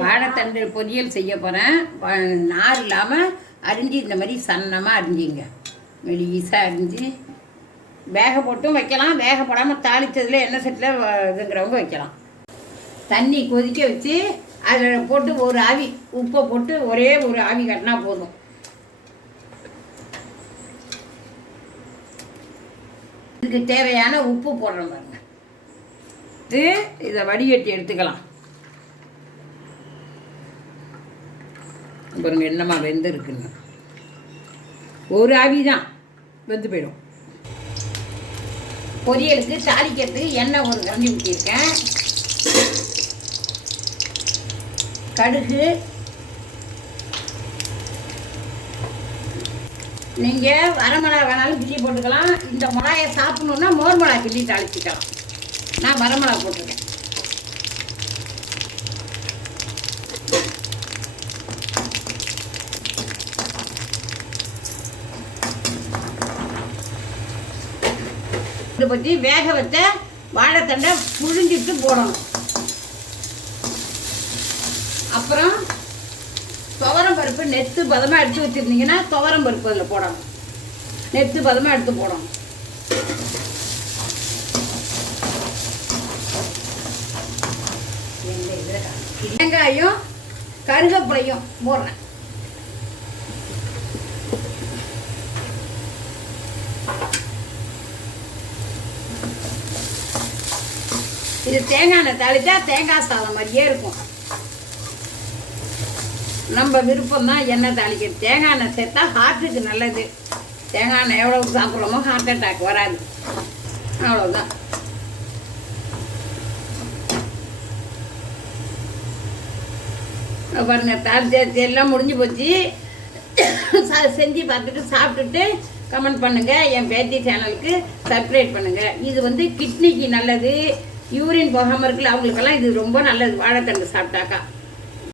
வாழைத்தண்டு பொரியல் செய்ய போகிறேன் நார் இல்லாமல் அரிஞ்சு இந்த மாதிரி சன்னமாக அரிஞ்சிங்க. மெலிசாக அரிஞ்சு. வேக போட்டும் வைக்கலாம். வேக போடாமல் தாளித்ததில் எண்ணெய் செட்டில் இதுங்கிறவங்க வைக்கலாம். தண்ணி கொதிக்க வச்சு அதில் போட்டு ஒரு ஆவி உப்பை போட்டு ஒரே ஒரு ஆவி கட்டினா போதும். இதுக்கு தேவையான உப்பு போடுறோம் பாருங்க. இது இதை வடிகட்டி எடுத்துக்கலாம். பாருங்க என்னம்மா வெந்து இருக்குன்னு ஒரு ஆவி தான் வெந்து போயிடும். பொரியலுக்கு தாளிக்கிறதுக்கு எண்ணெய் ஒரு கரண்டி ஊற்றியிருக்கேன் கடுகு நீங்கள் வரமிளகா வேணாலும் பிள்ளி போட்டுக்கலாம். இந்த மிளகாயை சாப்பிடணுன்னா மோர் மிளகா பிள்ளி தாளிச்சிக்கலாம். நான் வரமிளகா போட்டிருக்கேன். இதை பற்றி வேக வச்ச வாழைத்தண்டை புழிஞ்சிட்டு போடணும். அப்புறம் துவரம் பருப்பு நெத்து பதமாக எடுத்து வச்சுருந்தீங்கன்னா துவரம் பருப்பு அதில் போடணும். நெத்து பதமாக எடுத்து போடணும். வெங்காயம் கருகப்புளையும் போடுறேன். இது தேங்காய் எண்ணெய் தாளித்தா தேங்காய் சாதம் மாதிரியே இருக்கும். நம்ம விருப்பம் தான் எண்ணெய் தாளிக்கிறது தேங்காய் எண்ணெய் சேர்த்தா ஹார்ட்டுக்கு நல்லது. தேங்காய் எண்ணெய் எவ்வளோ சாப்பிட்றோமோ ஹார்ட் அட்டாக் வராது. அவ்வளோதான் பாருங்க தாளிச்சாச்சு எல்லாம் முடிஞ்சு போச்சு. செஞ்சு பார்த்துட்டு சாப்பிட்டுட்டு கமெண்ட் பண்ணுங்க. என் பேத்தி சேனலுக்கு சப்ஸ்கிரைப் பண்ணுங்க. இது வந்து கிட்னிக்கு நல்லது. யூரின் போகாமல் இருக்குல்ல அவங்களுக்கெல்லாம் இது ரொம்ப நல்லது. வாழைத்தண்டு சாப்பிட்டாக்கா.